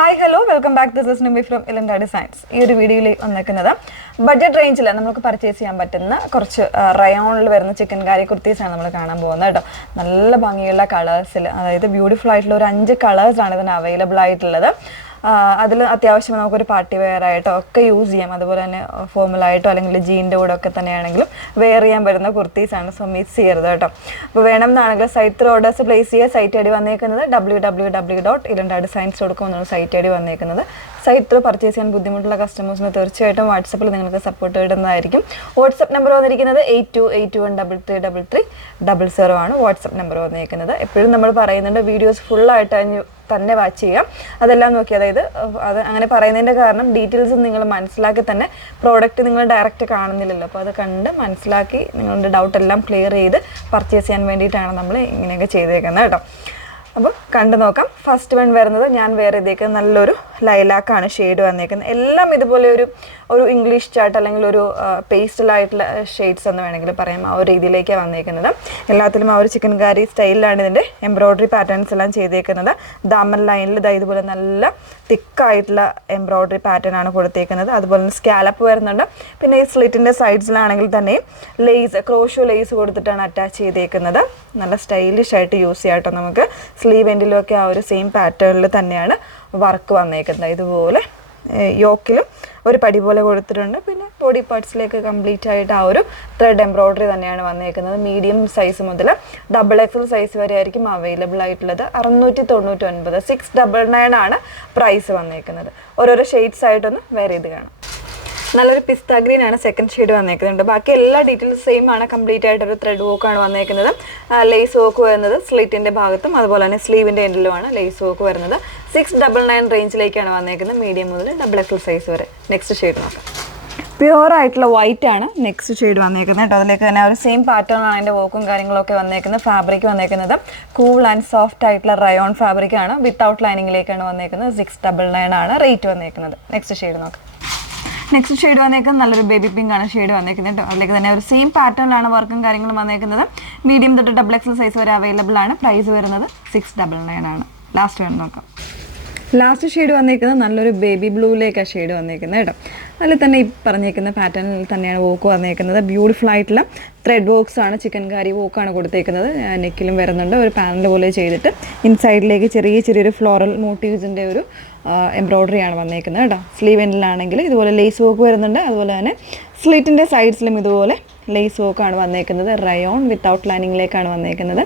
Hi hello welcome back. This is Nimi from Ilanda designs. ഈ ഒരു വീഡിയോയിൽ വന്നിരിക്കുന്നത് ബഡ്ജറ്റ് റേഞ്ചിൽ നമുക്ക് പർച്ചേസ് ചെയ്യാൻ പറ്റുന്ന കുറച്ച് റയോണിൽ വരുന്ന ചിക്കൻ കാരി കുർത്തീസാണ് നമ്മൾ കാണാൻ പോകുന്നത് കേട്ടോ. നല്ല ഭംഗിയുള്ള കളേഴ്സിൽ, അതായത് ബ്യൂട്ടിഫുൾ ആയിട്ടുള്ള ഒരു 5 കളേഴ്സാണ് ഇതിന് അവൈലബിൾ ആയിട്ടുള്ളത്. അതിൽ അത്യാവശ്യം നമുക്കൊരു പാർട്ടി വെയർ ആയിട്ടോ ഒക്കെ യൂസ് ചെയ്യാം. അതുപോലെ തന്നെ ഫോർമലായിട്ടോ അല്ലെങ്കിൽ ജീൻ്റെ കൂടെ ഒക്കെ തന്നെയാണെങ്കിലും വെയർ ചെയ്യാൻ പറ്റുന്ന കുർത്തീസാണ്. സോ മിസ് ചെയ്യരുത് കേട്ടോ. അപ്പോൾ വേണം എന്നാണെങ്കിൽ സൈറ്റ് ത്രൂ ഓർഡേഴ്സ് പ്ലേസ് ചെയ്യുക. സൈറ്റ് ഐ ഡി വന്നേക്കുന്നത് www.ilandadesigns.com എന്നാണ് സൈറ്റ് ഐ ഡി വന്നേക്കുന്നത്. സൈറ്റ് ത്രൂ പർച്ചേസ് ചെയ്യാൻ ബുദ്ധിമുട്ടുള്ള കസ്റ്റമേഴ്സിന് തീർച്ചയായിട്ടും വാട്സപ്പിൽ നിങ്ങൾക്ക് സപ്പോർട്ട് ഇടുന്നതായിരിക്കും. വാട്സപ്പ് നമ്പർ വന്നിരിക്കുന്നത് 8281333300 ആണ് വാട്സപ്പ് നമ്പർ വന്നിരിക്കുന്നത്. എപ്പോഴും നമ്മൾ പറയുന്നുണ്ട് വീഡിയോസ് ഫുള്ളായിട്ട് തന്നെ വാച്ച് ചെയ്യാം. അതെല്ലാം നോക്കി, അതായത് അത് അങ്ങനെ പറയുന്നതിൻ്റെ കാരണം ഡീറ്റെയിൽസ് നിങ്ങൾ മനസ്സിലാക്കി തന്നെ പ്രോഡക്റ്റ് നിങ്ങൾ ഡയറക്റ്റ് കാണുന്നില്ലല്ലോ. അപ്പോൾ അത് കണ്ട് മനസ്സിലാക്കി നിങ്ങളുടെ ഡൗട്ടെല്ലാം ക്ലിയർ ചെയ്ത് പർച്ചേസ് ചെയ്യാൻ വേണ്ടിയിട്ടാണ് നമ്മൾ ഇങ്ങനെയൊക്കെ ചെയ്തേക്കുന്നത് കേട്ടോ. അപ്പോൾ കണ്ടു നോക്കാം. ഫസ്റ്റ് വൺ വരുന്നത് ഞാൻ വേറെ ചെയ്തേക്കുന്നത് നല്ലൊരു ലൈലാക്കാണ് ഷെയ്ഡ് വന്നേക്കുന്നത്. എല്ലാം ഇതുപോലെ ഒരു ഇംഗ്ലീഷ് ചാർട്ട് അല്ലെങ്കിൽ ഒരു പേസ്റ്റലായിട്ടുള്ള ഷെയ്ഡ്സ് എന്ന് വേണമെങ്കിൽ പറയാം. ആ ഒരു രീതിയിലേക്കാണ് വന്നേക്കുന്നത്. എല്ലാത്തിലും ആ ഒരു ചിക്കൻ കാരി സ്റ്റൈലിലാണ് ഇതിൻ്റെ എംബ്രോയ്ഡറി പാറ്റേൺസ് എല്ലാം ചെയ്തേക്കുന്നത്. ദാമൻ ലൈനിൽ ഇതുപോലെ നല്ല തിക്കായിട്ടുള്ള എംബ്രോയ്ഡറി പാറ്റേൺ ആണ് കൊടുത്തേക്കുന്നത്. അതുപോലെ തന്നെ സ്കാലപ്പ് വരുന്നുണ്ട്. പിന്നെ ഈ സ്ലിറ്റിൻ്റെ സൈഡ്സിലാണെങ്കിൽ തന്നെ ലേസ്, ക്രോഷോ ലേസ് കൊടുത്തിട്ടാണ് അറ്റാച്ച് ചെയ്തേക്കുന്നത്. നല്ല സ്റ്റൈലിഷ് ആയിട്ട് യൂസ് ചെയ്യാം കേട്ടോ. നമുക്ക് സ്ലീവ് എൻഡിലൊക്കെ ആ ഒരു സെയിം പാറ്റേണിൽ തന്നെയാണ് വർക്ക് വന്നേക്കുന്നത്. ഇതുപോലെ യോക്കിലും ഒരു പടി പോലെ കൊടുത്തിട്ടുണ്ട്. പിന്നെ ബോഡി പാർട്സിലേക്ക് കംപ്ലീറ്റ് ആയിട്ട് ആ ഒരു ത്രെഡ് എംബ്രോയ്ഡറി തന്നെയാണ് വന്നേക്കുന്നത്. മീഡിയം സൈസ് മുതൽ XXL സൈസ് വരെ ആയിരിക്കും അവൈലബിൾ ആയിട്ടുള്ളത്. 699, 699 ആണ് പ്രൈസ് വന്നേക്കുന്നത്. ഓരോരോ ഷെയ്ഡ്സ് ആയിട്ടൊന്ന് വെയർ ചെയ്ത് കാണാം. നല്ലൊരു പിസ്ത ഗ്രീൻ ആണ് സെക്കൻഡ് ഷെയ്ഡ് വന്നേക്കുന്നുണ്ട്. ബാക്കി എല്ലാ ഡീറ്റെയിൽസ് സെയിം ആണ്. കംപ്ലീറ്റ് ആയിട്ടൊരു ത്രെഡ് വർക്കാണ് വന്നേക്കുന്നത്. ലേസ് വർക്ക് വരുന്നത് സ്ലിറ്റിൻ്റെ ഭാഗത്തും അതുപോലെ തന്നെ സ്ലീവിൻ്റെ എൻഡിലുമാണ് ലേസ് വർക്ക് വരുന്നത്. 699 റേഞ്ചിലേക്കാണ് വന്നേക്കുന്നത്, മീഡിയം മുതൽ XXL സൈസ് വരെ. നെക്സ്റ്റ് ഷെയ്ഡ് നോക്കാം. പ്യുവർ ആയിട്ടുള്ള വൈറ്റ് ആണ് നെക്സ്റ്റ് ഷെയ്ഡ് വന്നേക്കുന്നത് കേട്ടോ. അതിലേക്ക് തന്നെ ഒരു സെയിം പാറ്റേൺ ആണ് അതിൻ്റെ വർക്കും കാര്യങ്ങളൊക്കെ വന്നേക്കുന്നത്. ഫാബ്രിക് വന്നേക്കുന്നത് കൂൾ ആൻഡ് സോഫ്റ്റ് ആയിട്ടുള്ള റയോൺ ഫാബ്രിക് ആണ്. വിത്തൗട്ട് ലൈനിങ്ങിലേക്കാണ് വന്നേക്കുന്നത്. 699 ആണ് റേറ്റ് വന്നേക്കുന്നത്. നെക്സ്റ്റ് ഷെയ്ഡ് നോക്കാം. നെക്സ്റ്റ് ഷെയ്ഡ് വന്നേക്കുന്നത് നല്ലൊരു ബേബി പിങ്ക് ആണ് ഷെയ്ഡ് വന്നേക്കുന്നത് കേട്ടോ. അതിലേക്ക് തന്നെ ഒരു സെയിം പാറ്റേണിലാണ് വർക്കും കാര്യങ്ങളും വന്നേക്കുന്നത്. മീഡിയം തൊട്ട് XXL സൈസ് വരെ അവൈലബിൾ ആണ്. പ്രൈസ് വരുന്നത് 699 ആണ്. ലാസ്റ്റ് വേണം നോക്കാം. ലാസ്റ്റ് ഷെയ്ഡ് വന്നേക്കുന്നത് നല്ലൊരു ബേബി ബ്ലൂയിലേക്കാണ് ഷെയ്ഡ് വന്നേക്കുന്നത് കേട്ടോ. അതിൽ തന്നെ ഈ പറഞ്ഞേക്കുന്ന പാറ്റേണിൽ തന്നെയാണ് വോക്ക് വന്നേക്കുന്നത്. ബ്യൂട്ടിഫുൾ ആയിട്ടുള്ള ത്രെഡ് വർക്ക്സ് ആണ്, ചിക്കൻ കാരി വോക്കാണ് കൊടുത്തേക്കുന്നത്. നെക്കിലും വരുന്നുണ്ട്. ഒരു പാനൽ പോലെ ചെയ്തിട്ട് ഇൻസൈഡിലേക്ക് ചെറിയൊരു ഫ്ലോറൽ മോട്ടീവ്സിൻ്റെ ഒരു എംബ്രോയ്ഡറിയാണ് വന്നേക്കുന്നത് കേട്ടോ. സ്ലീവ് എൻഡിലാണെങ്കിൽ ഇതുപോലെ ലേസ് വർക്ക് വരുന്നുണ്ട്. അതുപോലെ തന്നെ സ്ലിറ്റിൻ്റെ സൈഡ്സിലും ഇതുപോലെ ലേസ് വർക്കാണ് വന്നേക്കുന്നത്. റയോൺ വിത്തൗട്ട് ലൈനിങ്ങിലേക്കാണ് വന്നേക്കുന്നത്.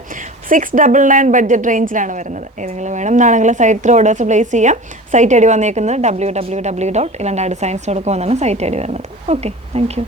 699 ബഡ്ജറ്റ് റേഞ്ചിലാണ് വരുന്നത്. ഏതെങ്കിലും വേണം എന്നാണെങ്കിൽ സൈറ്റ് ത്രൂ ഓർഡേഴ്സ് പ്ലേസ് ചെയ്യാം. സൈറ്റ് ഐ ഡി വന്നേക്കുന്നത് www.ilandadesigns.com എന്നാണ് സൈറ്റ് ഐ ഡി വരുന്നത്. Okay, thank you.